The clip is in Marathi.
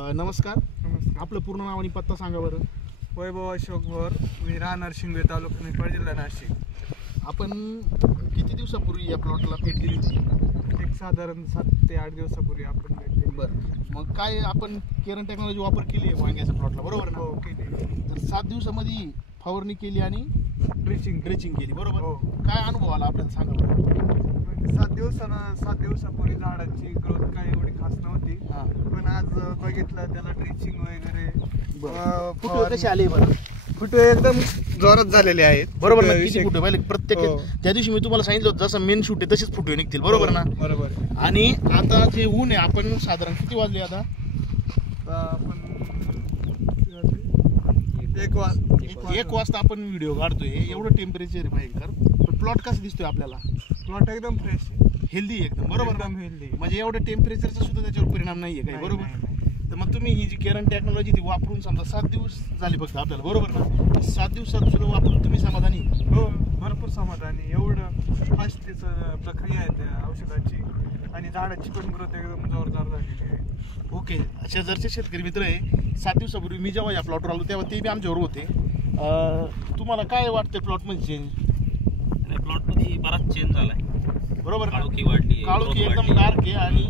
नमस्कार. नमस्कार. आपलं पूर्ण नाव आणि पत्ता सांगा बरं. वैभव अशोक भोर, मी राहणार शिंगवे तालुका निफाड जिल्हा नाशिक. आपण किती दिवसापूर्वी या प्लॉटला भेट दिली होती? एक साधारण 7 ते 8 दिवसापूर्वी आपण भेट दिली. बरं, मग काय आपण केरन टेक्नॉलॉजी वापर केली आहे वांग्याच्या प्लॉटला, बरोबर ना? हो, केली. तर 7 दिवसामध्ये फवारणी केली आणि ड्रेसिंग केली, बरोबर? हो. काय अनुभव आला आपल्याला सांगा बरं. 7 दिवसापूर्वी झाडाची ग्रोथ काही एवढी खास नव्हती, हां, पण आज बघितलं त्याला ड्रेसिंग वगैरे फुटवे कसे आले बरं? फुटवे एकदम जोरात झालेले आहेत. बरोबर ना? किती फुटवे पाहिले प्रत्येक हो. त्या दिवशी मी तुम्हाला सांगितलं होतं जसं मेन शूट आहे तसेच फुटवे निघतील, बरोबर ना? बरोबर. आणि आता जे ऊन आहे, आपण साधारण किती वाजले आता? आपण 1 वाजता आपण व्हिडिओ काढतोय, एवढं टेम्परेचर आहे भयंकर, पण प्लॉट कसं दिसतोय आपल्याला? प्लॉट एकदम फ्रेश, हेल्दी एकदम, बरोबर ना? एकदम हेल्दी. म्हणजे एवढं टेम्परेचरचा सुद्धा त्याच्यावर परिणाम नाहीये काही, बरोबर? तर मग तुम्ही ही जी केरन टेक्नॉलॉजी ती वापरून समजा 7 दिवस झाले फक्त आपल्याला, बरोबर ना? 7 दिवसात सुद्धा वापरून तुम्ही समाधानी? हो, भरपूर समाधानी. एवढं फास्ट त्याचं प्रक्रिया आहे त्या औषधाची, आणि झाडाची पण ग्रोथ एकदम जोरदार झालेली आहे. ओके. शेजारचे शेतकरी मित्र आहे, 7 दिवसापूर्वी मी जेव्हा या प्लॉटवर आलो तेव्हा ते बी आमच्यावर होते. तुम्हाला काय वाटतं प्लॉटमध्ये चेंज? प्लॉटमध्ये बराच चेंज झालाय, बरोबर ना? काळोखी वाढली, काळोखी एकदम डार्क आहे आणि